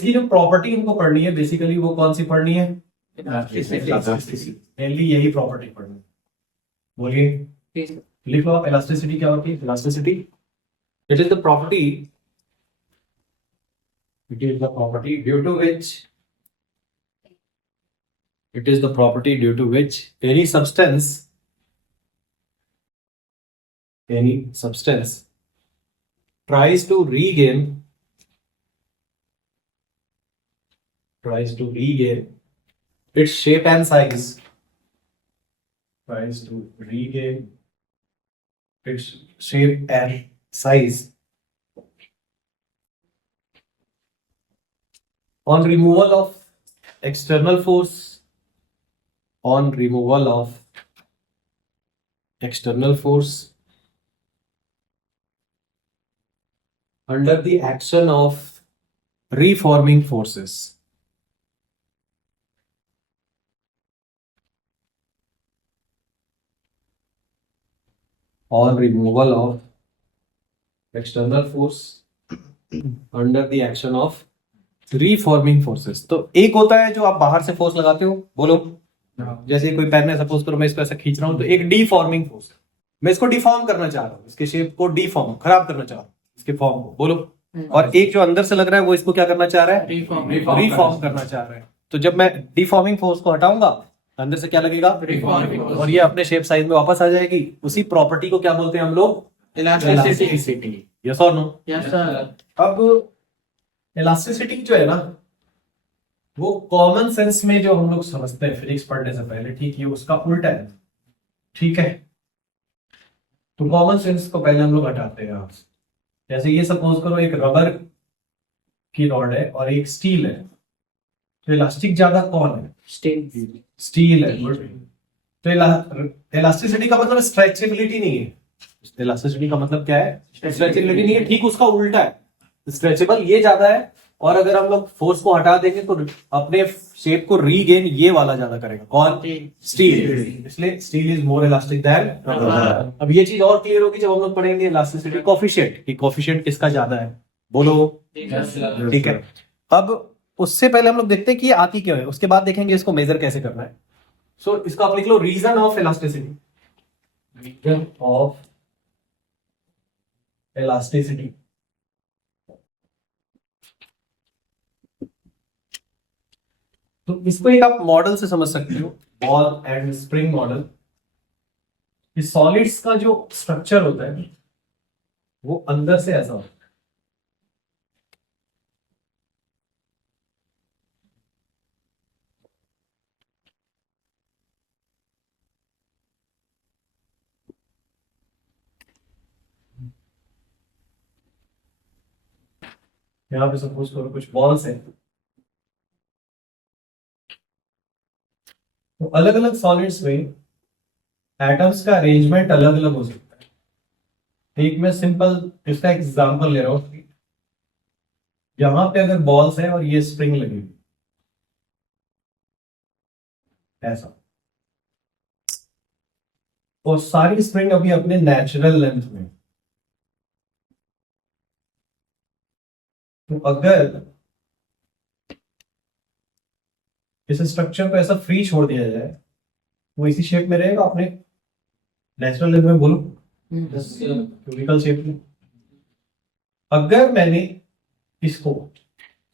इसकी जो प्रॉपर्टी हमको पढ़नी है बेसिकली वो कौन सी पढ़नी है? मेनली यही प्रॉपर्टी पढ़नी है। बोलिए, लिख लो आप। इलास्टिसिटी क्या होती है? Elasticity it is the property due to which any substance tries to regain its shape and size on removal of external force under the action of reforming forces. On removal of external force under the action of reforming forces. तो एक होता है जो आप बाहर से force लगाते हो, बोलो जैसे कोई पेन है, सपोज करो मैं इसको ऐसा खींच रहा हूं, तो एक डीफॉर्मिंग फोर्स, मैं इसको डिफॉर्म करना चाह रहा हूं, इसके शेप को डिफॉर्म खराब करना चाह रहा हूं, इसके फॉर्म को, बोलो। और एक जो अंदर से लग रहा है वो इसको क्या करना चाह रहा है? रिफॉर्म करना चाह रहा है। तो जब मैं डिफॉर्मिंग फोर्स को हटाऊंगा अंदर से क्या लगेगा? और ये अपने शेप साइज में वापस आ जाएगी। उसी प्रॉपर्टी को क्या बोलते हैं हम लोग? इलास्टिसिटी। यस और नो? Yes sir. अब इलास्टिसिटी जो है ना, वो कॉमन सेंस में जो हम लोग समझते हैं फिजिक्स पढ़ने से पहले, ठीक है, उसका उल्टा है। ठीक है, तो कॉमन सेंस को पहले हम लोग हटाते हैं आपसे। जैसे ये सपोज करो एक रबर की रॉड है और एक स्टील है, तो इलास्टिक ज्यादा कौन है? स्टील है। तो इलास्टिसिटी का मतलब स्ट्रेचेबिलिटी नहीं है। इलास्टिसिटी का मतलब क्या है? स्ट्रेचेबिलिटी नहीं है। ठीक उसका उल्टा है, स्ट्रेचेबल ये ज्यादा है, और अगर हम लोग फोर्स को हटा देंगे तो अपने शेप को रीगेन ये वाला ज्यादा करेगा। कौन? स्टील। इसलिए steel is more elastic than rubber. अब ये चीज और क्लियर होगी जब हम लोग पढ़ेंगे इलास्टिसिटी कोफिशिएंट, कि कोफिशिएंट किसका ज्यादा है, बोलो। ठीक है, अब उससे पहले हम लोग देखते हैं कि ये आती क्यों है, उसके बाद देखेंगे इसको मेजर कैसे करना है। सो इसको आप लिख लो, region of elasticity. Region of elasticity. तो इसको एक आप मॉडल से समझ सकते हो, बॉल एंड स्प्रिंग मॉडल। इस सॉलिड्स का जो स्ट्रक्चर होता है वो अंदर से ऐसा होता है। यहां पे सपोज करो कुछ बॉल्स हैं, तो अलग अलग सॉलिड्स में एटम्स का अरेंजमेंट अलग अलग हो सकता है। एक मैं सिंपल इसका एग्जांपल ले रहा हूं। यहां पे अगर बॉल्स है और ये स्प्रिंग लगी हुई ऐसा, और सारी स्प्रिंग अभी अपने नेचुरल लेंथ में, तो अगर इस स्ट्रक्चर को ऐसा फ्री छोड़ दिया जाए, वो इसी शेप में रहेगा अपने नेचुरल लेंथ में, बोलो क्यूबिकल शेप में। अगर मैंने इसको,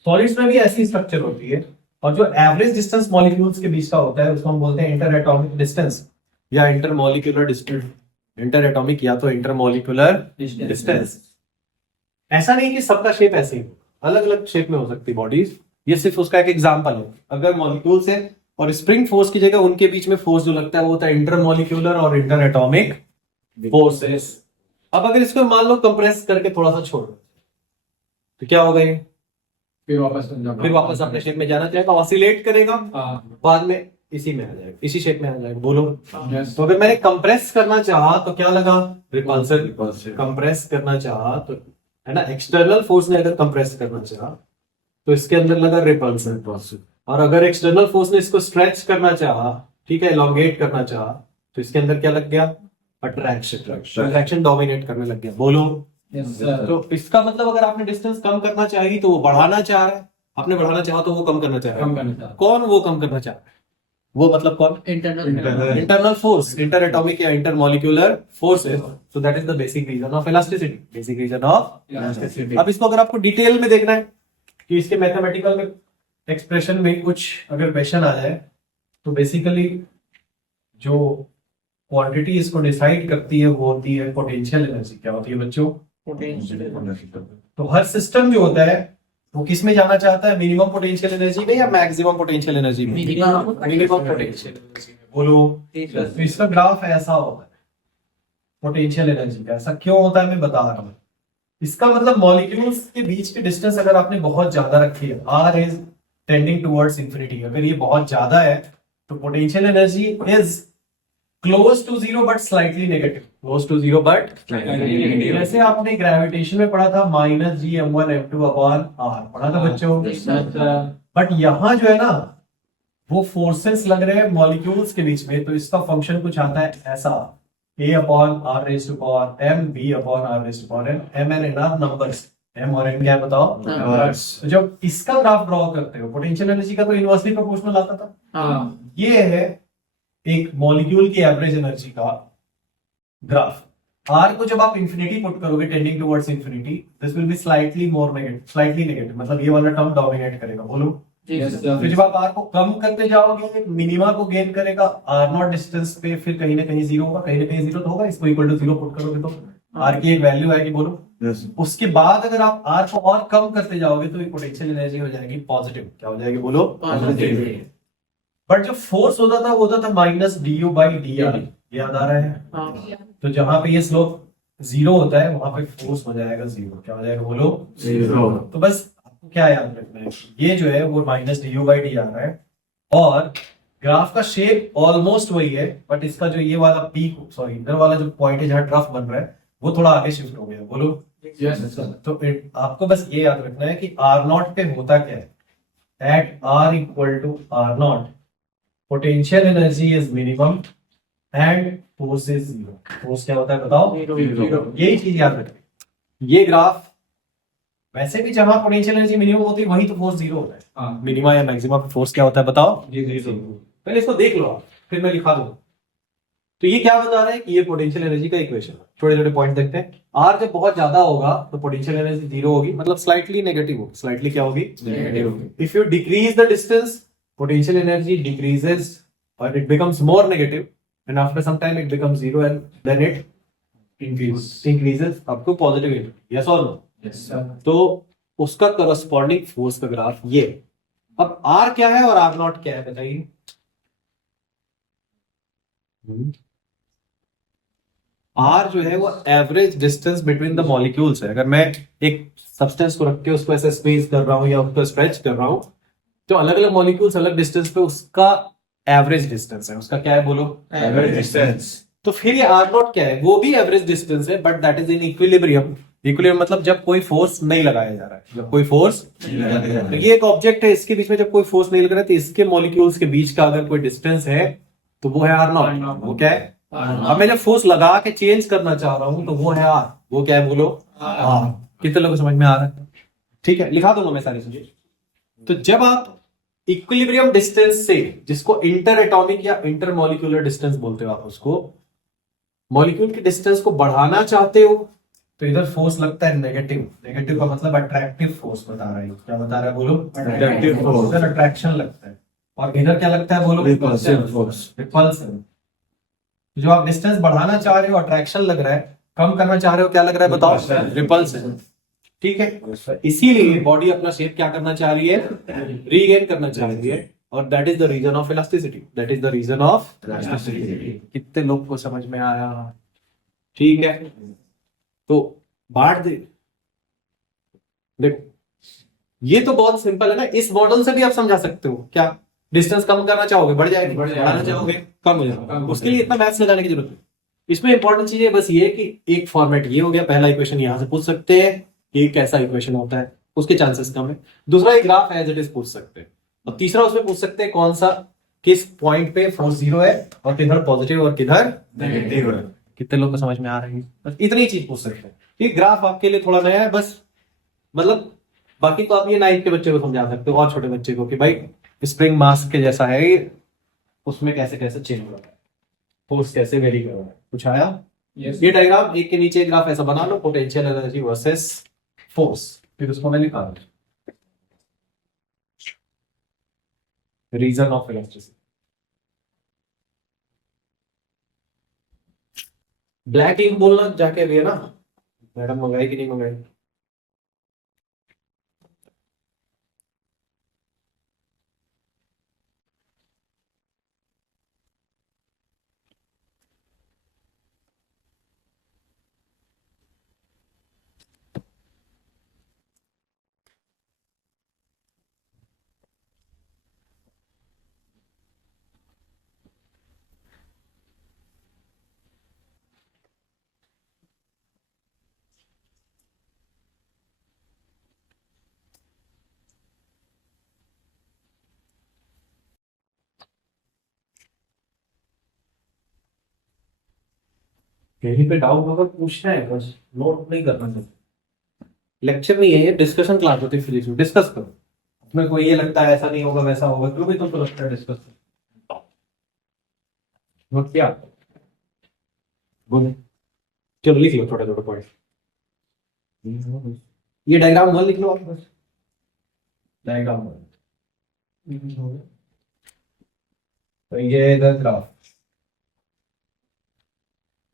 सॉलिड्स में भी ऐसी स्ट्रक्चर होती है, और जो एवरेज डिस्टेंस मॉलिक्यूल्स के बीच का होता है उसको हम बोलते हैं इंटर एटॉमिक डिस्टेंस या इंटरमॉलिक्यूलर डिस्टेंस। इंटर एटॉमिक या तो इंटरमॉलिक्यूलर डिस्टेंस। ऐसा नहीं कि सबका शेप ऐसे ही, अलग अलग शेप में हो सकती बॉडीज। ये सिर्फ उसका एक एग्जांपल है। अगर मॉलिक्यूल्स है और स्प्रिंग फोर्स की जगह उनके बीच में फोर्स जो लगता है वो होता है इंटरमॉलिक्यूलर और इंटर एटॉमिक फोर्सेस। अब अगर इसको मान लो कंप्रेस करके थोड़ा सा छोड़, तो क्या होगा? ये फिर वापस अपने शेप में जाना चाहेगा, ऑसिलेट करेगा, बाद में इसी में आ जाएगा, इसी शेप में आ जाएगा, बोलो। तो अगर मैंने कंप्रेस करना चाहा तो क्या लगा? रिपल्सिव। कंप्रेस करना चाहा तो, है ना, एक्सटर्नल फोर्स ने अगर कंप्रेस करना चाहा तो इसके अंदर लगा रिपल्सिव। और अगर एक्सटर्नल फोर्स ने इसको स्ट्रेच करना चाहा, ठीक है, एलोंगेट करना चाहा, तो इसके अंदर क्या लग गया? अट्रैक्शन डोमिनेट करने लग गया, बोलो। तो इसका मतलब अगर आपने डिस्टेंस कम करना चाहिए तो वो बढ़ाना चाह रहा है, आपने बढ़ाना चाहा तो वो कम करना चाह रहा है। कम करना चाहता कौन वो कम करना चाह रहा है? वो मतलब कौन? इंटरनल फोर्स, इंटर एटॉमिक या intermolecular forces. So that is the basic reason of elasticity, basic reason of elasticity. अब इसको अगर आपको डिटेल में देखना है कि इसके मैथमेटिकल में एक्सप्रेशन में कुछ अगर क्वेश्चन आ जाए तो बेसिकली जो क्वांटिटी इसको डिसाइड करती है वो होती है पोटेंशियल एनर्जी। क्या होती है बच्चों? तो हर सिस्टम जो होता है वो किस में जाना चाहता है? मिनिमम पोटेंशियल एनर्जी में या मैक्सिमम पोटेंशियल एनर्जी में? मिनिमम पोटेंशियल एनर्जी में। बोलो। तो इसका ग्राफ ऐसा होता है पोटेंशियल एनर्जी का। ऐसा क्यों होता है मैं बता रहा हूँ। इसका मतलब मॉलिक्यूल्स के बीच की डिस्टेंस अगर आपने बहुत ज्यादा रखी है, r is tending towards infinity, अगर ये बहुत ज्यादा है तो potential energy is close to zero but slightly negative. Close to zero but जैसे आपने ग्रेविटेशन में पढ़ा था माइनस जी m1 m2 अपॉन r, पढ़ा था बच्चों। बट यहाँ जो है ना वो फोर्सेस लग रहे हैं मॉलिक्यूल्स के बीच में, तो इसका फंक्शन कुछ आता है ऐसा, a upon r raise to power m, b upon r raise to power n, m and n are numbers, m और n क्या है बताओ? तो जब इसका ग्राफ ड्रॉ करते हो पोटेंशियल एनर्जी का तो इनवर्सली प्रोपोर्शनल आता था। ये है एक मॉलिक्यूल की एवरेज एनर्जी का ग्राफ। r को जब आप इंफिनिटी पुट करोगे tending towards infinity, this will be slightly more negative, slightly negative, मतलब ये वाला टर्म डोमिनेट करेगा। बोलो। तो जब आप r को कम करते जाओगे मिनिमा को गेन करेगा, r नॉट डिस्टेंस पे फिर कहीं ना कहीं जीरो होगा, कहीं ना कहीं जीरो तो होगा, इसको इक्वल टू जीरो पुट करोगे तो r की एक वैल्यू आएगी। बोलो। उसके बाद अगर आप r को और कम करते जाओगे तो पोटेंशियल एनर्जी हो जाएगी पॉजिटिव। क्या हो जाएगी? बोलो। पॉजिटिव। बट जो फोर्स होता था वो होता था माइनस du बाई dr, याद आ रहा है? तो जहां पे ये स्लोप जीरो होता है वहां पे फोर्स हो जाएगा जीरो। क्या हो जाएगा? बोलो। जीरो। तो बस आपको क्या याद रखना है, ये जो है वो माइनस du बाई dr है और ग्राफ का शेप ऑलमोस्ट वही है, बट इसका जो ये वाला पीक, सॉरी इधर वाला जो पॉइंट है जहां ट्रफ बन रहा है वो थोड़ा आगे शिफ्ट हो गया। बोलो। तो आपको बस ये याद रखना है कि r नॉट पे होता क्या है, at r equal to r nought potential energy is minimum and force is zero. Force क्या होता है बताओ? यही चीज याद रखनी। ये ग्राफ वैसे भी जहां पोटेंशियल एनर्जी मिनिमम होती है वही तो फोर्स जीरो होता है। मिनिमा या मैक्सिमा पे फोर्स क्या होता है बताओ? पहले इसको देख लो आप, फिर मैं लिखा दूंगा। तो ये क्या बता रहा है कि ये पोटेंशियल एनर्जी का इक्वेशन है। छोटे छोटे पॉइंट देखते हैं। आर जब बहुत ज्यादा होगा तो पोटेंशियल एनर्जी जीरो होगी, मतलब स्लाइटली नेगेटिव होगी। स्लाइटली क्या होगी? नेगेटिव होगी। If you decrease the distance potential energy decreases or it becomes more negative, and after some time it becomes zero and then it increases up to positive infinity. Yes or no? Yes sir. तो उसका corresponding force का graph ये। अब R क्या है और R not क्या है बताइए? R जो है वो average distance between the molecules है। अगर मैं एक सब्सटेंस को रख के उसको ऐसे स्क्वीज कर रहा हूं या उसको स्ट्रेच कर रहा हूं तो अलग अलग मॉलिक्यूल्स अलग डिस्टेंस पे उसका एवरेज डिस्टेंस है। उसका क्या है बोलो? Average distance. तो फिर ये r नॉट क्या है? वो भी एवरेज डिस्टेंस है but that is in equilibrium. Equilibrium मतलब जब कोई फोर्स नहीं लगाया जा रहा है, जब कोई फोर्स नहीं लगाया जा रहा है। ये एक ऑब्जेक्ट है, इसके बीच में जब कोई फोर्स नहीं लग रहा है तो इसके मॉलिक्यूल्स के बीच का अगर कोई डिस्टेंस है तो वो है r नॉट। वो क्या है? अब मैं जब फोर्स लगा के चेंज करना चाह रहा हूं तो वो है r। वो क्या है बोलो? r। कितने लोगों को समझ में आ रहा है? ठीक है, लिखा दूंगा मैं सारी चीजें। तो जब आप इक्विलिब्रियम डिस्टेंस से, जिसको इंटर एटॉमिक या इंटर मॉलिक्यूलर डिस्टेंस बोलते हो, आप उसको मॉलिक्यूल के डिस्टेंस को बढ़ाना चाहते हो तो इधर फोर्स लगता है नेगेटिव। नेगेटिव का मतलब अट्रैक्टिव फोर्स बता रहा है। क्या बता रहा है बोलो? Attractive force. इधर अट्रैक्शन लगता है और इधर क्या लगता है बोलो? Repulsive force. रिपल्सिव। जो आप डिस्टेंस बढ़ाना चाह रहे हो अट्रैक्शन लग रहा है, कम करना चाह रहे हो क्या लग रहा है बताओ? रिपल्सिव। ठीक है, इसीलिए बॉडी अपना शेप क्या करना चाह रही है? रीगेन करना चाह रही है और that is the reason of elasticity. That is the reason of elasticity. कितने लोग को समझ में आया? ठीक है, तो बांट दे। देखो ये तो बहुत सिंपल है ना, इस मॉडल से भी आप समझा सकते हो। क्या डिस्टेंस कम करना चाहोगे बढ़ जाएगी, बढ़ाना चाहोगे कम हो जाएगा। उसके लिए इतना मैथ्स लगाने की जरूरत है। इसमें इंपॉर्टेंट चीज है बस ये कि एक फॉर्मेट ये हो गया, पहला इक्वेशन यहां से पूछ सकते हैं कि कैसा इक्वेशन होता है, उसके चांसेस कम है। दूसरा एक ग्राफ एज इट इज पूछ सकते हैं और तीसरा उसमें पूछ सकते हैं कौन सा किस पॉइंट पे फोर्स जीरो है और किधर पॉजिटिव और किधर नेगेटिव है। कितने लोग को समझ में आ रही है? बस इतनी चीज पूछ सकते हैं। ये ग्राफ आपके लिए थोड़ा नया है, बस मतलब बाकी तो आप ये 9th के बच्चे को समझा सकते हो और छोटे बच्चे को कि भाई स्प्रिंग मास के जैसा है ये, उसमें कैसे कैसे चेंज हो रहा है, फोर्स कैसे वेरी कर रहा है। कुछ आया? ये डायग्राम एक के नीचे एक ग्राफ ऐसा बना लो, पोटेंशियल एनर्जी वर्सेस फोर्स, फिर उसको मैं निकाल reason of electricity. Black ink बोलना जाके भी है ना, मैडम मंगाई कि नहीं मंगाई? कहीं पे डाउट होगा पूछना है, बस नोट नहीं करना चाहिए। लेक्चर नहीं है ये, डिस्कशन क्लास होती है फिजिक्स में, डिस्कस करो। उसमें कोई ये लगता है ऐसा नहीं होगा वैसा होगा, क्यों भी तुमको लगता है, डिस्कस करो। नोट किया? बोले चलो लिख लो छोटे छोटे पॉइंट। ये डायग्राम 1 लिख लो आप बस, डायग्राम 1। तो ये the graph,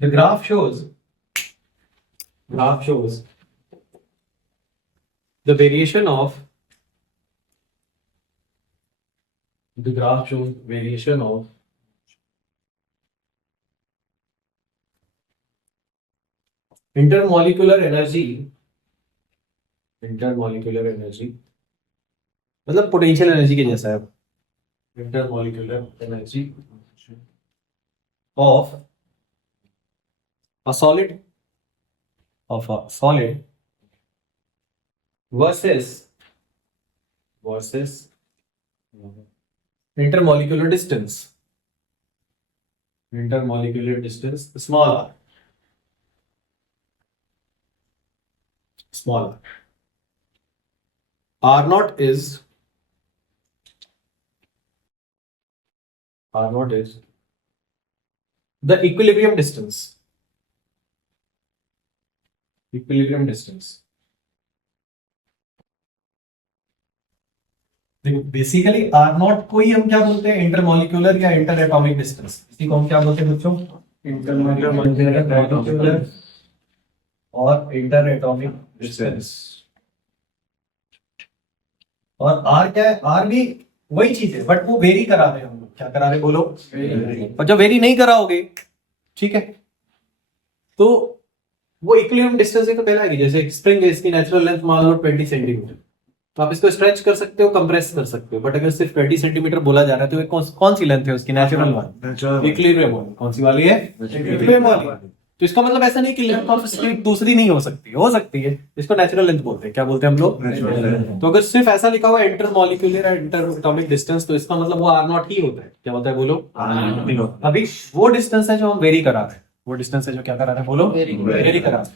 the graph shows the variation of intermolecular energy मतलब पोटेंशियल एनर्जी के जैसा है। Intermolecular energy of a solid versus intermolecular distance small r r0 is the equilibrium distance देखो बेसिकली R0 को ही हम क्या बोलते हैं, इंटरमॉलिक्यूलर या इंटर एटॉमिक डिस्टेंस। इसी को हम क्या बोलते हैं बच्चों? इंटरमॉलिक्यूलर और इंटर एटॉमिक डिस्टेंस। और R क्या है? R भी वही चीज है, बट वो वेरी करा रहे हैं हम लोग। क्या करा रहे बोलो? और जब वेरी नहीं कराओगे, ठीक है, तो वो इक्विलिब्रियम डिस्टेंस ही तो कहलाएगी। जैसे स्प्रिंग है, इसकी नेचुरल लेंथ मान लो 20 सेंटीमीटर, तो आप इसको स्ट्रेच कर सकते हो, कंप्रेस कर सकते हो, बट अगर सिर्फ 20 सेंटीमीटर बोला जा रहा है तो कौन सी लेंथ है उसकी? नेचुरल वन, इक्विलिब्रियम वाली। कौन सी वाली है? इक्विलिब्रियम वाली। तो इसका मतलब ऐसा नहीं कि लेंथ ऑफ स्प्रिंग दूसरी नहीं हो सकती है, इसको नेचुरल लेंथ बोलते हैं। क्या बोलते हैं हम लोग? तो अगर सिर्फ ऐसा लिखा हुआ है इंटर मॉलिक्यूलर और इंटर एटॉमिक डिस्टेंस, तो इसका मतलब वो R0 ही होता है। क्या होता है बोलो? अभी वो डिस्टेंस है जो हम वेरी करा रहे हैं, वो डिस्टेंस है जो क्या करा रहे हैं बोलो? वेरी करा रहे हैं।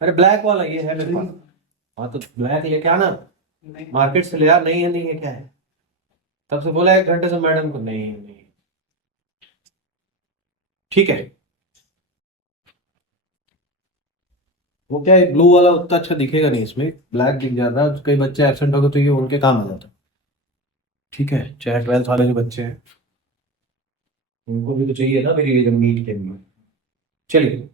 अरे ब्लैक वाला ये है मेरे पास, हाँ तो ब्लैक लेके आना, मार्केट से ले आ। नहीं है क्या है? तब से बोला 1 घंटे से मैडम को, नहीं। ठीक है, वो क्या है, ब्लू वाला उतना अच्छा दिखेगा नहीं, इसमें ब्लैक दिख जाता है। कई बच्चे एब्सेंट हो गए तो ये उनके काम आ जाता है। ठीक है, चाहे 12th वाले जो बच्चे हैं उनको भी तो चाहिए ना मेरी नीट के लिए। चलिए,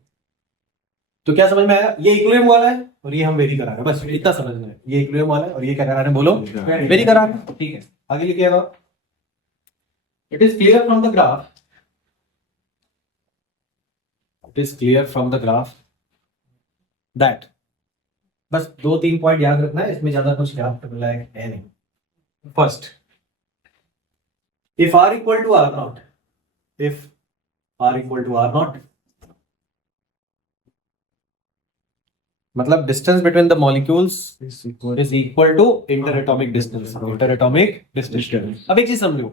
तो क्या समझ में आया? ये इक्विलिब्रियम वाला है और ये हम वेरी करा रहे हैं, बस इतना समझना है। ये इक्विलिब्रियम वाला है और ये क्या करा रहे हैं बोलो? वेरी करा रहे हैं। ठीक है, आगे लिखिएगा। It is clear from the graph that, बस 2-3 पॉइंट याद रखना है, इसमें ज्यादा कुछ याद करना है नहीं। First, if r equal to r0, मतलब distance between the molecules is equal to interatomic distance. अब एक चीज समझो,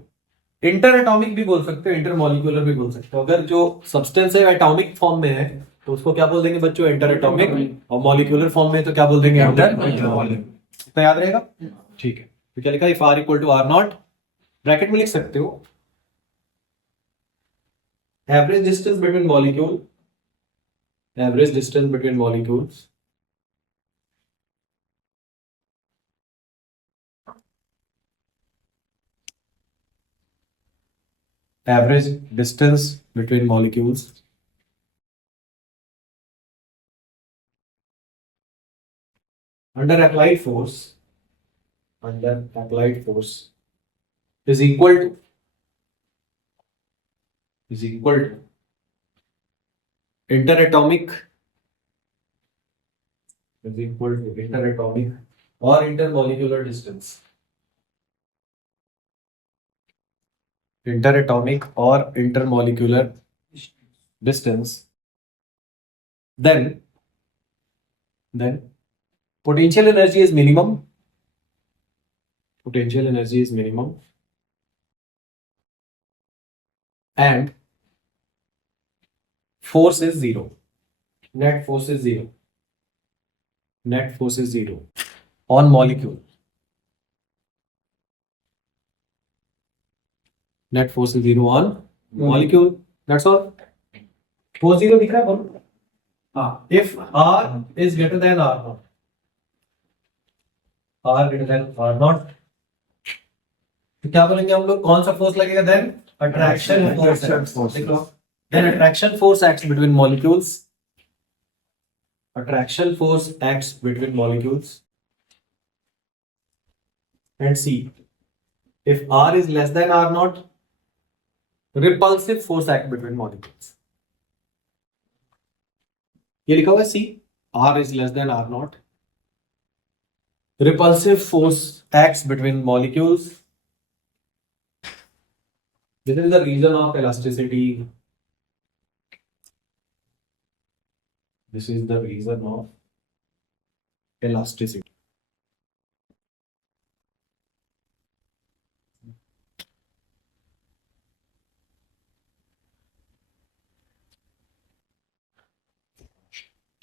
इंटर एटॉमिक भी बोल सकते हो, इंटर मॉलिक्यूलर भी बोल सकते हो। अगर जो सब्सटेंस है एटॉमिक फॉर्म में है तो उसको क्या बोल देंगे बच्चों? Inter atomic. और मॉलिक्यूलर फॉर्म में तो क्या बोल देंगे? इंटर। इतना याद रहेगा, ठीक है। तो क्या लिखा, if R equal to R nought, bracket में लिख सकते हो average distance between molecule, average distance between molecules average distance between molecules under applied force is equal to interatomic or intermolecular distance, interatomic or intermolecular distance, then potential energy is minimum, and force is zero, net force is zero on molecule, net force is zero on molecule, that's all. Force zero दिख रहा है, बोलो। हाँ, if R is greater than R naught, तो क्या बोलेंगे हम लोग, कौन सा फोर्स लगेगा then, attraction force. Then attraction force acts between molecules, and C, if R is less than R naught, repulsive force act between molecules, ये लिखा हुआ है C, R is less than R naught, repulsive force acts between molecules. This is the reason of elasticity.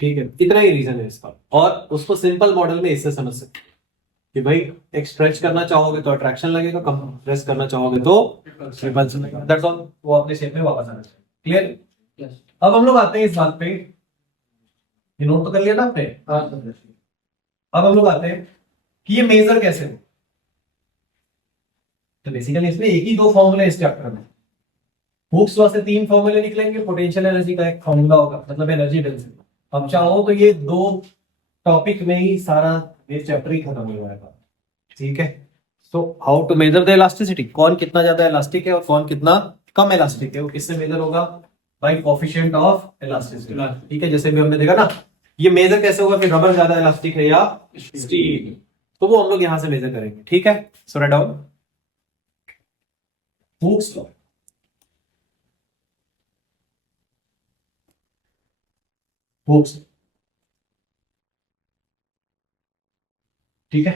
ठीक है, इतना ही reason है इसका। और उसको सिंपल मॉडल में इससे समझ सकते कि भाई एक स्ट्रेच करना चाहोगे तो अट्रैक्शन लगेगा, कंप्रेस करना चाहोगे तो रिपल्शन लगेगा, दैट्स ऑल। वो अपने शेप में वापस आना चाहिए, क्लियर। अब हम लोग आते हैं इस बात पे, ये नोट तो कर लिया था आपने। अब हम लोग आते हैं कि ये मेजर कैसे हो। तो बेसिकली इसमें एक ही दो फॉर्मूले इस चैप्टर में, हुक्स लॉ से 3 फॉर्मूले निकलेंगे, पोटेंशियल एनर्जी का एक फॉर्मूला होगा, मतलब एनर्जी डेंसिटी। अब चाहो तो ये 2 टॉपिक में ही सारा ये चैप्टर ही खत्म हो जाएगा, ठीक है। So how to measure the elasticity, कौन कितना ज्यादा इलास्टिक है और कौन कितना कम इलास्टिक है, वो किससे मेजर होगा, बाय कोएफिशिएंट ऑफ इलास्टिसिटी, ठीक है। जैसे भी हमने देखा ना, ये मेजर कैसे होगा कि रबर ज्यादा इलास्टिक है या स्टील, तो वो हम लोग यहां से मेजर करेंगे, ठीक है। So write down Hooke's law, Hooke's, ठीक है।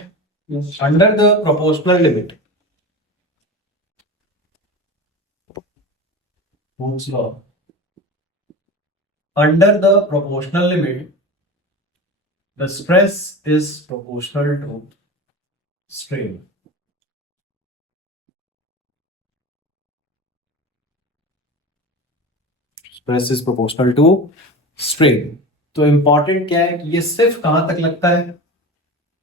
Under the proportional limit, Hooke's law, under the proportional limit the stress is proportional to strain, stress is proportional to strain। तो इंपॉर्टेंट क्या है कि ये सिर्फ कहां तक लगता है,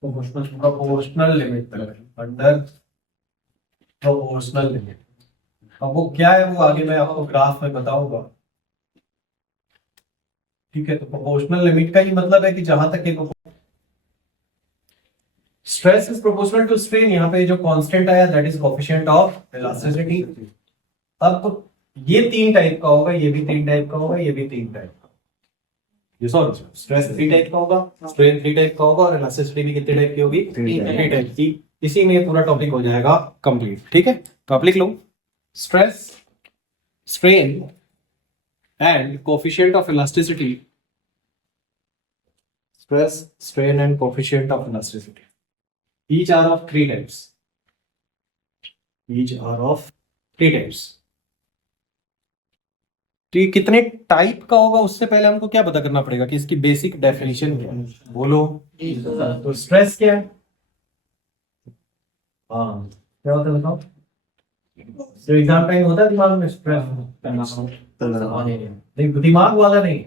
प्रोपोर्शनल लिमिट तक, अंडर प्रोपोर्शनल लिमिट। अब वो क्या है वो आगे मैं आपको ग्राफ में बताऊंगा, ठीक है। तो प्रोपोर्शनल लिमिट का ही मतलब है कि जहां तक एक stress is proportional to strain, यहाँ पे जो कांस्टेंट आया that is coefficient of elasticity. अब ये 3 टाइप का होगा, ये भी 3 टाइप का होगा, ये भी 3 टाइप का, ये सॉरी स्ट्रेस 3 टाइप का होगा, स्ट्रेन 3 टाइप का होगा, और इलास्टिसिटी भी कितने टाइप की होगी, 3 टाइप की। इसी में पूरा टॉपिक हो जाएगा कंप्लीट, ठीक है। तो आप लिख लो stress, strain and coefficient of elasticity, stress, strain and coefficient of elasticity, each are of 3 types, तो ये कितने टाइप का होगा उससे पहले हमको क्या पता करना पड़ेगा कि इसकी बेसिक डेफिनेशन क्या है, बोलो। तो स्ट्रेस क्या है, हाँ क्या होता है बताओ? जो एग्जाम टाइम होता है दिमाग में स्ट्रेस, नहीं दिमाग वाला नहीं,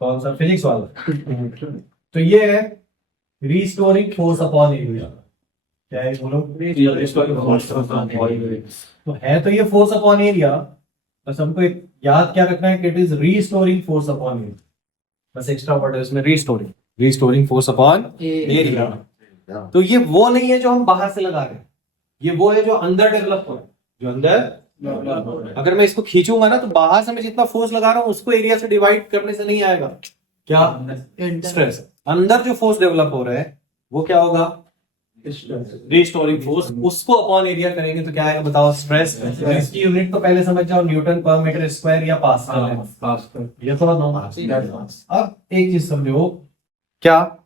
कौन सा, फिजिक्स वाला। तो ये है रीस्टोरिंग फोर्स अपॉन एरिया। क्या है बोलो? तो है तो ये फोर्स अपॉन एरिया, बस हमको एक याद क्या रखना है कि it is restoring force upon area. बस एक्स्ट्रा वर्ड है इसमें, रीस्टोरिंग फोर्स अपॉन एरिया। तो ये वो नहीं है जो हम बाहर से लगा रहे हैं, ये वो है जो अंदर डेवलप हो रहा है, जो अंदर। अगर मैं इसको खींचूंगा ना तो बाहर से मैं जितना फोर्स लगा रहा हूं उसको एरिया से डिवाइड करने से नहीं आएगा। क्या? स्ट्रेस। अंदर जो फोर्स डेवलप हो रहा है वो क्या होगा? Restoring force. उसको अपॉन एरिया करेंगे तो क्या आएगा बताओ? स्ट्रेस। इसकी यूनिट तो पहले समझ जाओ, न्यूटन पर मीटर स्क्वायर या पास्कल है। ये थोड़ा नो। अब एक चीज समझो, क्या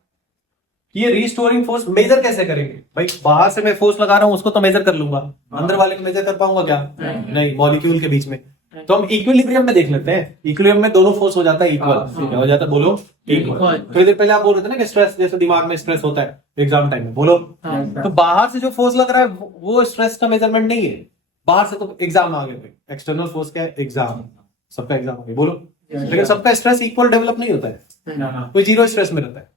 ये रीस्टोरिंग फोर्स मेजर कैसे करेंगे भाई? बाहर से मैं फोर्स लगा रहा हूं उसको तो मेजर कर लूंगा, अंदर वाले को मेजर कर पाऊंगा क्या? नहीं, मॉलिक्यूल के बीच में। तो हम इक्विलिब्रियम में देख लेते हैं, इक्विलिब्रियम में दोनों फोर्स हो जाता है इक्वल। क्या हो जाता है बोलो? इक्वल। थोड़ी देर पहले आप बोल रहे थे ना कि स्ट्रेस, जैसे दिमाग में स्ट्रेस होता है एग्जाम टाइम में, बोलो। तो बाहर से जो फोर्स लग रहा है वो स्ट्रेस का मेजरमेंट नहीं है। बाहर से तो एग्जाम आ गए, एक्सटर्नल फोर्स क्या है? एग्जाम। सबका एग्जाम आ गया, बोलो। लेकिन सबका स्ट्रेस इक्वल डेवलप नहीं होता है, कोई जीरो स्ट्रेस में रहता है,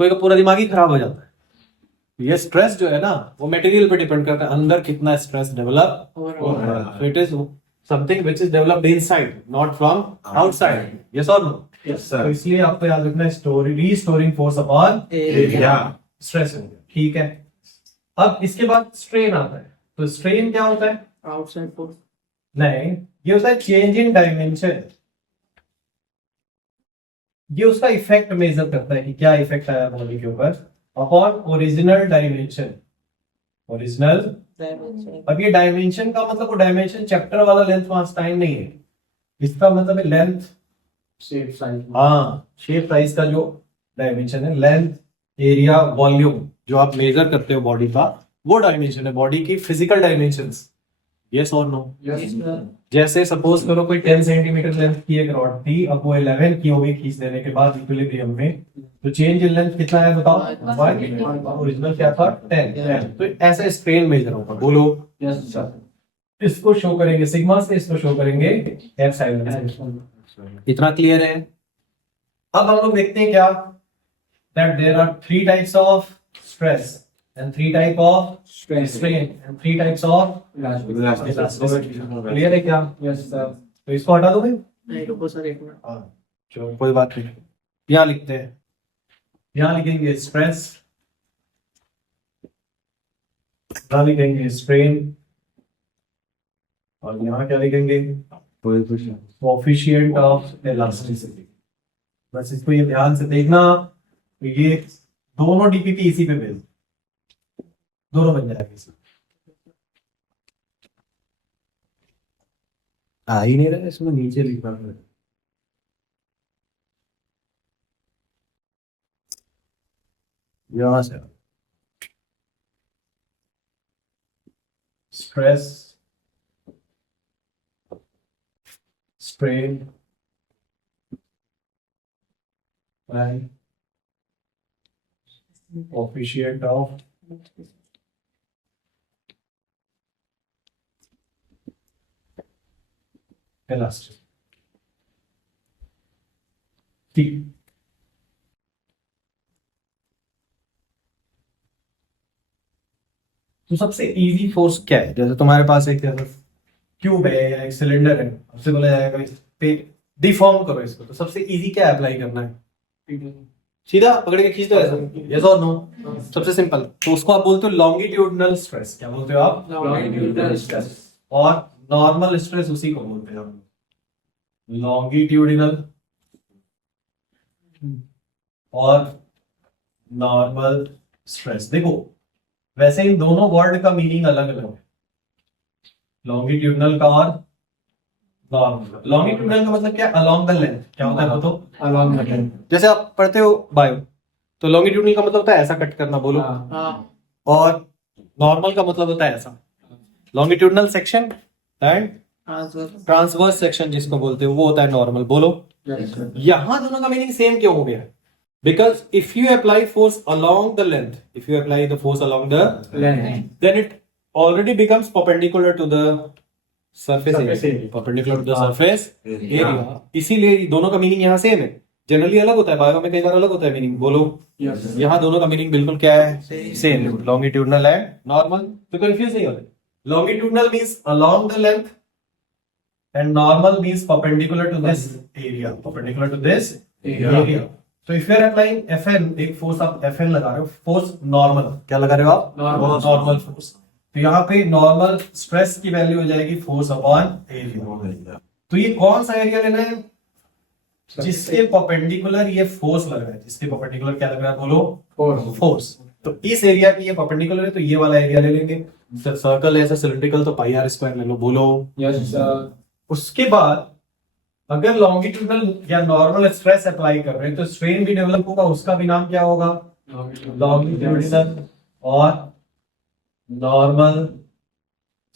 कोई का पूरा दिमाग ही खराब हो जाता है। ये स्ट्रेस जो है ना वो मटेरियल पे डिपेंड करता है, अंदर कितना स्ट्रेस डेवलप हो रहा है। It is something which is developed inside, not from outside. Yes और नो? Yes sir. तो इसलिए आपको याद रखना है restoring force upon area. Stress हो गया, ठीक है। अब इसके बाद स्ट्रेन आता है। तो स्ट्रेन क्या होता है? आउटसाइड फोर्स नहीं, ये होता है चेंज इन डायमेंशन। ये उसका इफेक्ट मेजर करता है कि क्या इफेक्ट आया बॉडी के ऊपर upon original dimension. Original dimension. अब ये डायमेंशन का मतलब वो डायमेंशन चैप्टर वाला लेंथ मास टाइम नहीं है, इसका मतलब है लेंथ, शेप साइज। हाँ, शेप साइज का जो डायमेंशन है, लेंथ, एरिया, वॉल्यूम, जो आप मेजर करते हो बॉडी का, वो डायमेंशन है बॉडी की फिजिकल डायमेंशंस। यस और नो? यस। जैसे सपोज करो कोई 10 सेंटीमीटर लेंथ की एक रॉड थी, अब वो 11 की हो गई खींच देने के बाद इक्विलिब्रियम में, तो चेंज इन लेंथ कितना है बताओ? 1। ओरिजिनल क्या था? 10। तो ऐसे स्ट्रेन मेजर होगा, बोलो। Yes sir. इसको शो करेंगे सिग्मा से, इसको शो करेंगे एप्सिलॉन से। इतना क्लियर है? अब हम लोग देखते हैं क्या, that there are 3 types of stress and 3 type of strain and 3 types of elasticity। Clear है क्या? Yes sir. तो इसको हटा दो भाई। नहीं रुको सर एक मिनट। चलो कोई बात नहीं, यहाँ लिखते हैं, यहाँ लिखेंगे स्ट्रेस, यहाँ लिखेंगे स्ट्रेन, और यहाँ क्या लिखेंगे? Coefficient of elasticity. बस इसको ये ध्यान से देखना, ये दोनों डीपीपी इसी पे बेस्ड, दोनों बन जाएगा। आ ही नहीं रहा है इसमें, नीचे लिखना है। यहां से stress, strain and coefficient of elasticity. ठीक, तो सबसे इजी फोर्स क्या है? जैसे तुम्हारे पास एक क्यूब है या एक सिलेंडर है, उससे बोला जाएगा इस पे डिफॉर्म करो इसको, तो सबसे इजी क्या अप्लाई करना है? सीधा पकड़ के खींच दो ऐसा। यस और नो? सबसे सिंपल। तो उसको आप बोलते हो लॉन्गिट्यूडनल स्ट्रेस। क्या बोलते हो आप? Longitudinal stress. और नॉर्मल स्ट्रेस उसी को बोलते हैं हम, लॉन्गिट्यूडिनल और नॉर्मल स्ट्रेस। देखो वैसे इन दोनों वर्ड का मीनिंग अलग अलग है, लॉन्गिट्यूडनल का और नॉर्मल। लॉन्गिट्यूडनल का मतलब क्या? Along the length. क्या होता है तो? Along the length. जैसे आप पढ़ते हो बायो, तो लॉन्गिट्यूडनल का मतलब होता है ऐसा कट करना, बोलो। और नॉर्मल का मतलब होता है ऐसा। Longitudinal section and transverse section जिसको बोलते हो वो होता है नॉर्मल, बोलो। यहाँ दोनों का मीनिंग सेम क्यों हो गया? Because if you apply force along the length, if you apply the force along the length, then it already becomes perpendicular to the surface Surface area. area. Perpendicular to the surface area. area. इसीलिए दोनों का meaning यहाँ same है. Generally अलग होता है, bio में कई बार अलग होता है मीनिंग. बोलो. yes, यहाँ दोनों का मीनिंग बिल्कुल क्या है? सेम. Longitudinal and normal. तो कंफ्यूज नहीं होते. Longitudinal means along the length and normal means perpendicular to this area. Perpendicular to this area. So if you are applying Fn, एक फोर्स आप Fn लगा रहे हो, फोर्स नॉर्मल. क्या लगा रहे हो आप? Normal force. तो यहाँ पे नॉर्मल स्ट्रेस की वैल्यू हो जाएगी फोर्स अपॉन एरिया. तो ये कौन सा एरिया लेना है? जिसके परपेंडिकुलर ये फोर्स लग रहा है. जिसके परपेंडिकुलर क्या लग रहा है? बोलो. फोर्स. तो इस एरिया की ये परपेंडिकुलर है, तो ये वाला एरिया ले लेंगे. सर्कल है ऐसा सिलिंड्रिकल, तो पाई आर स्क्वायर ले लो. बोलो. yes, उसके बाद अगर लॉन्गिट्यूडनल या नॉर्मल स्ट्रेस अप्लाई कर रहे हैं तो स्ट्रेन भी डेवलप होगा. उसका भी नाम क्या होगा? लॉन्गिट्यूडनल और नॉर्मल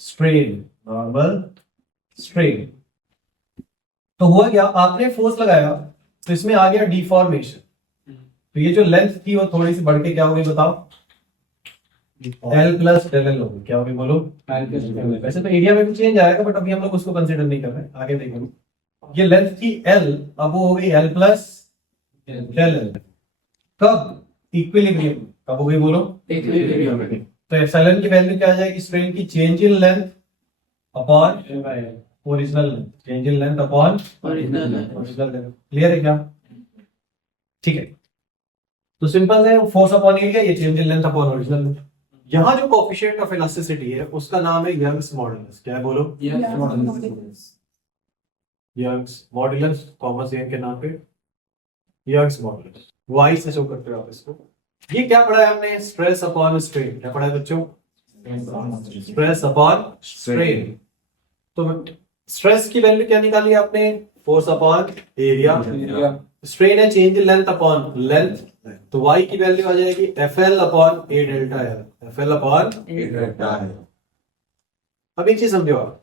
स्ट्रेन. Normal strain. तो हुआ क्या? आपने फोर्स लगाया तो इसमें आ गया डिफॉर्मेशन. तो ये जो लेंथ थी वो थोड़ी सी बढ़ के क्या होगी बताओ? L प्लस डेल एल होगी. क्या होगी? बोलो. वैसे तो एरिया में भी चेंज आएगा, बट अभी हम लोग उसको कंसीडर नहीं कर रहे हैं. आगे देखो. ये लेंथ थी L, अब वो हो गई L प्लस डेल एल. कब? इक्विलिब्रियम. कब हो गई? बोलो. तो एप्सिलॉन की वैल्यू क्या आ जाएगी? स्ट्रेन की change in length upon original length. Change in length upon original length. Clear है क्या? ठीक है. तो सिंपल है, फोर्स अपॉन एरिया, ये change in length upon original length. यहाँ जो कोएफिशिएंट ऑफ इलास्टिसिटी है उसका नाम है यंग्स मॉडुलस. क्या है? बोलो. Young's modulus. कॉमन के नाम पे यंग्स मॉडुलस. वाई से शो करते हो आप इसको. ये क्या पढ़ा है हमने? Stress upon strain. क्या पढ़ा है बच्चों? Stress upon strain. तो स्ट्रेस की वैल्यू क्या निकाली आपने? Force upon area. स्ट्रेन है change in length upon length. तो y की वैल्यू आ जाएगी FL upon A delta L. FL upon A delta L. अब एक चीज समझो आप,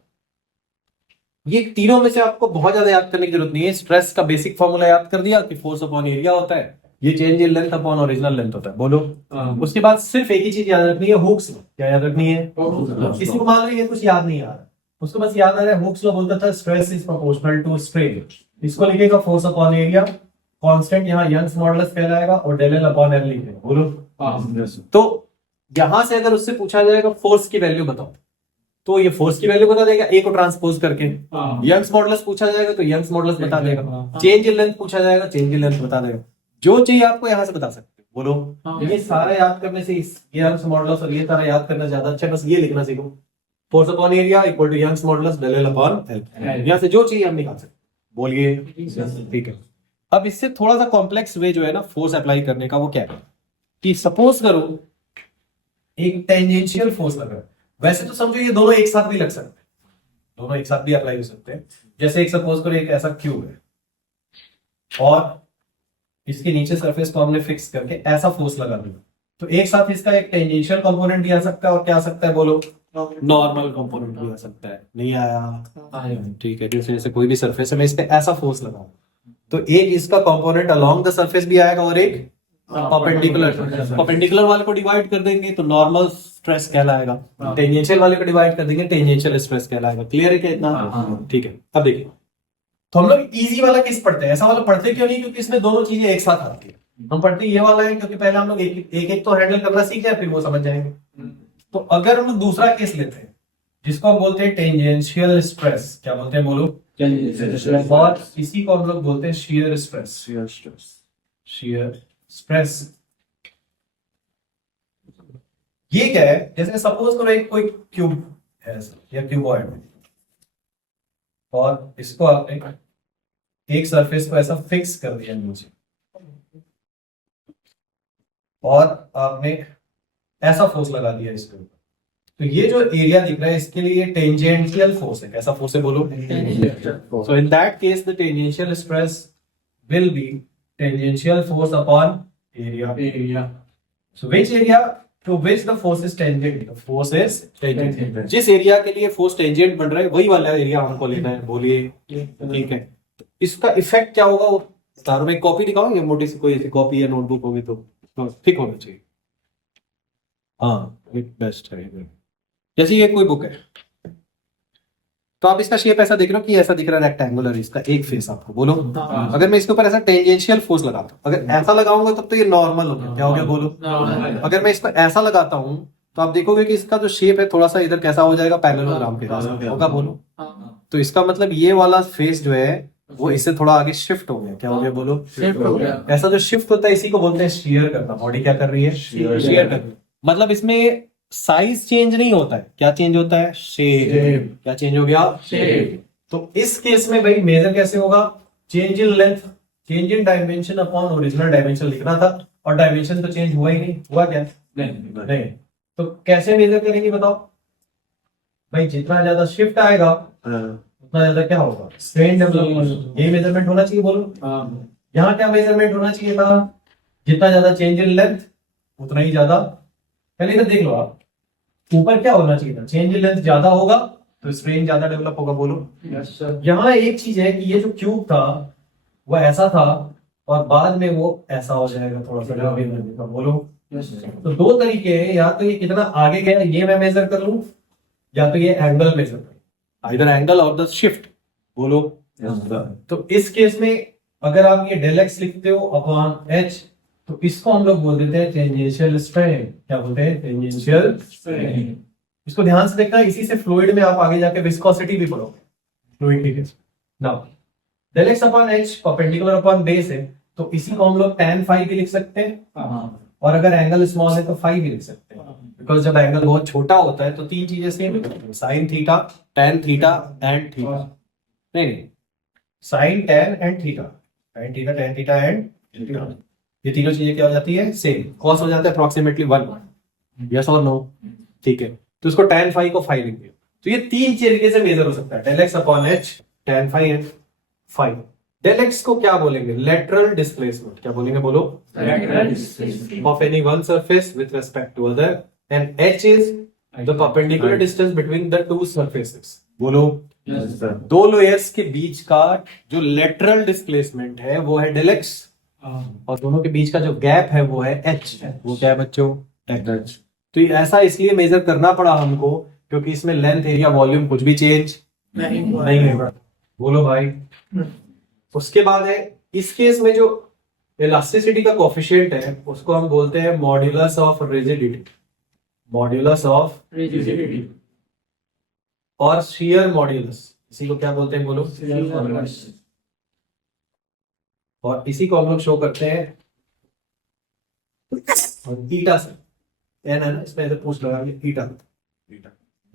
ये तीनों में से आपको बहुत ज्यादा याद करने की जरूरत नहीं है. स्ट्रेस का बेसिक फॉर्मूला याद कर दिया कि फोर्स अपॉन एरिया होता है. ये change in length upon original length होता है. बोलो. उसके बाद सिर्फ एक ही चीज याद रखनी है, हुक्स लॉ. क्या याद रखनी है? किसी को मान लीजिए कुछ याद नहीं आ रहा, उसको बस याद आ रहा है हुक्स लॉ बोलता था stress is proportional to strain. इसको लिखेगा फोर्स अपॉन एरिया. कांस्टेंट यहाँ यंग्स मॉडुलस कहलाएगा और डेल एल अपॉन एल लिखेगा. बोलो. तो यहां से अगर उससे पूछा जाएगा फोर्स की वैल्यू बताओ, तो ये फोर्स की वैल्यू बता देगा ए को ट्रांसपोज करके. यंग्स मॉडुलस पूछा जाएगा तो यंग्स मॉडुलस बता देगा. चेंज इन लेंथ पूछा जाएगा, चेंज इन लेंथ बता देगा. जो चाहिए आपको यहां से बता सकते हो. बोलो. ये सारा याद करने से यंग्स मॉडुलस और ये सारा याद करना ज्यादा अच्छा. बस ये लिखना सीखो, force upon area equal to Young's modulus del L upon L. यहां से जो चाहिए हम निकाल सकते. बोलिए. ठीक है. अब इससे थोड़ा सा कॉम्प्लेक्स वे जो है ना फोर्स अप्लाई करने का, वो क्या है कि सपोज करो एक टेंजेंशियल फोर्स लग रहा है. वैसे तो समझो ये दोनों एक साथ भी लग सकते हैं, दोनों एक साथ भी अप्लाई हो सकते हैं. जैसे एक सपोज करो एक ऐसा क्यूब है और इसके नीचे सरफेस को हमने फिक्स करके ऐसा फोर्स लगा दिया, तो एक साथ इसका एक टेंजेंशियल कंपोनेंट भी आ सकता है और क्या आ सकता है? बोलो. नॉर्मल कंपोनेंट भी आ सकता है. नहीं आया? ठीक है. जैसे कोई भी सरफेस है, मैं इस पे ऐसा फोर्स लगाऊं तो एक इसका कंपोनेंट अलोंग द सरफेस भी आएगा और एक परपेंडिकुलर. परपेंडिकुलर वाले को डिवाइड कर देंगे तो नॉर्मल स्ट्रेस कहलाएगा. टेंजेंशियल वाले को डिवाइड कर देंगे, टेंजेंशियल स्ट्रेस कहलाएगा. क्लियर है क्या इतना? ठीक है. अब देखिए, तो हम लोग इजी वाला केस पढ़ते हैं. ऐसा वाला पढ़ते क्यों नहीं? क्योंकि इसमें दोनों चीजें एक साथ आती है. हम पढ़ते ये वाला है क्योंकि पहले हम लोग एक तो हैंडल करना सीख जाए, फिर वो समझ जाएंगे. तो अगर हम लोग दूसरा केस लेते हैं जिसको हम बोलते हैं टेंजेंशियल स्ट्रेस. क्या बोलते हैं? बोलो. और इसी को हम लोग बोलते हैं शियर स्ट्रेस. Shear stress. ये क्या है? जैसे सपोज करो एक कोई क्यूब है या क्यूबॉइड और इसको आपने एक सरफेस को ऐसा फिक्स कर दिया नीचे और आपने ऐसा फोर्स लगा दिया इसके ऊपर, तो ये जो एरिया दिख रहा है इसके लिए टेंजेंशियल फोर्स है. कैसा फोर्स है? बोलो. So in that case the tangential stress will be tangential force upon area. So which area to which the force is tangent? The force is tangent. जिस एरिया के लिए फोर्स टेंजेंट बन रहा है वही वाला एरिया हमको लेना है. बोलिए. ठीक है. इसका इफेक्ट क्या होगा? तारों में एक कॉपी दिखाओ, ये मोटी सी कोई ऐसी कॉपी या नोटबुक होगी तो ठीक होना चाहिए। हाँ बेस्ट है ये। जैसे ये कोई बुक है तो आप इसका शेप ऐसा देख रहे हो कि ऐसा दिख रहा है रेक्टेंगुलर, इसका एक फेस आपको बोलो। अगर मैं इसके ऊपर ऐसा टेंजेंशियल फोर्स लगाता हूँ, अगर ऐसा लगाऊंगा तब तो ये नॉर्मल हो गया, क्या हो गया बोलो। अगर मैं इसको ऐसा लगाता हूँ तो आप देखोगे कि इसका जो शेप है थोड़ा सा इधर कैसा हो जाएगा, पैरेललोग्राम के जैसा होगा बोलो। तो इसका मतलब ये वाला फेस जो है वो इससे थोड़ा आगे शिफ्ट हो गया, क्या हो गया बोलो। शिफ्ट हो गया। ऐसा जो शिफ्ट होता है इसी को बोलते हैं शेयर करना। बॉडी क्या कर रही है, शेयर करना। मतलब इसमें साइज चेंज नहीं होता है, क्या चेंज होता है, शेप। क्या चेंज हो गया, शेप। तो इस केस में भाई मेजर कैसे होगा, change in length, change in dimension upon original dimension लिखना था, और डायमेंशन तो चेंज हुआ ही नहीं, हुआ क्या, नहीं। तो कैसे मेजर करेंगे बताओ भाई, जितना ज्यादा शिफ्ट आएगा उतना ज्यादा क्या होगा, स्ट्रेन डेवलपमेंट। ये मेजरमेंट होना चाहिए बोलो। यहाँ क्या मेजरमेंट होना चाहिए था, जितना ज्यादा चेंज इन लेंथ उतना ही ज्यादा, पहले इधर देख लो आप, ऊपर क्या होना चाहिए था, चेंज इन लेंथ ज्यादा होगा तो स्ट्रेन ज्यादा डेवलप होगा बोलो। यहाँ एक चीज है कि ये जो क्यूब था वो ऐसा था और बाद में वो ऐसा हो जाएगा थोड़ा सा बोलो। तो दो तरीके हैं, या तो ये कितना आगे गया ये मैं मेजर कर लूं, या तो ये एंगल मेजर कर, इधर एंगल ऑफ द शिफ्ट बोलो। तो इस केस में अगर आप ये डेल एक्स लिखते हो अपॉन एच तो इसको हम लोग बोल देते हैं टेंजेंशियल स्ट्रेन। क्या बोलते हैं, टेंजेंशियल स्ट्रेन। इसको ध्यान से देखना, इसी से फ्लूइड में आप आगे जाके विस्कोसिटी भी पढ़ोगे फ्लूइड की case. Now del X upon H perpendicular upon base है तो इसी को हम लोग tan फाई भी लिख सकते हैं, और अगर एंगल स्मॉल है तो फाई भी लिख सकते हैं, बिकॉज जब एंगल बहुत छोटा होता है तो तीन चीजें सेम है, sine theta, tan theta and theta. नहीं, sine tan and theta, sine theta tan theta and theta, ये तीनों चीजें क्या हो जाती है, सेम। कॉस हो जाता है अप्रोक्सीमेटली 1, यस और नो, ठीक है। तो इसको tan फाई को फाई लिख दिया। तो ये तीन तरीके से मेजर हो सकता है, del X upon H, tan phi and phi. Del X को क्या बोलेंगे, लेटरल डिस्प्लेसमेंट। क्या बोलेंगे बोलो, lateral displacement of any one surface with respect to other, and H is the perpendicular distance between the two surfaces बोलो। दो layers के बीच का जो लेटरल डिस्प्लेसमेंट है वो है डेल एक्स, और दोनों के बीच का जो गैप है वो है एच। वो क्या है बच्चों, एच। तो ये ऐसा इसलिए मेजर करना पड़ा हमको क्योंकि इसमें लेंथ, एरिया, वॉल्यूम कुछ भी चेंज नहीं होगा बोलो भाई। उसके बाद है इस केस में जो इलास्टिसिटी का कोफिशिएंट है उसको हम बोलते हैं modulus of rigidity, modulus of rigidity, और शियर मॉड्यूलस, इसी को क्या बोलते हैं बोलो, और इसी को हम लोग शो करते हैं ईटा से। एन है ना इसमें, ऐसे पूछ लगा ईटा,